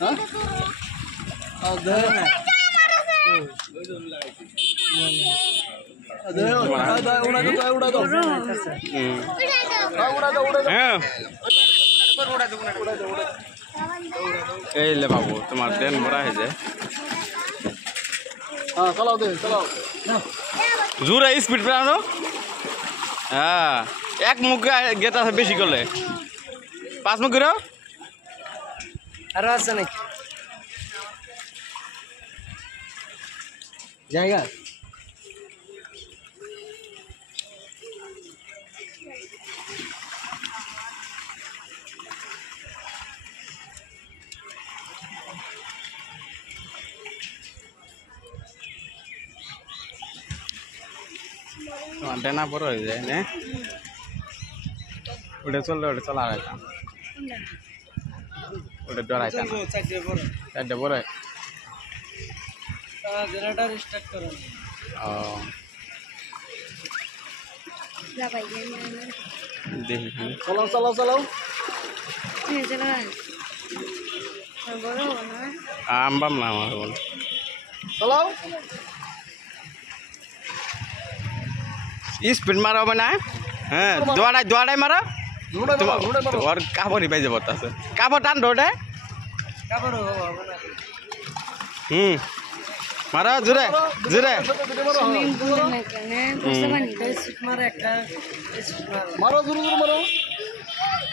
হ্যাঁ আদে উড়া দাও হ্যাঁ এই লে বাবু তোমার ট্রেন ভরা হয়েছে হ্যাঁ চালাও দে চালাও জোরে স্পিড পেলানো হ্যাঁ এক মুখ গেটা বেশি করলে 5 মুখ করে আরো আছে নাকি জায়গা ডেনা বড় হয়ে যায় না ওটা চলা রাখতাম ওটা ডরাইতাম চারটে বড় জেনারেটর স্টার্ট করো ও দেখি চালাও চালাও চালাও আমবাম না আমার বল চালাও স্পিড মারো না হ্যাঁ দোয়াড়াই মারো ঘুরে মারো ওর কাপড়ই পাই যাবো আছে কাপড় টান রোডে কাপড় মারো জোরে জোরে মারো জোরে জোরে মারো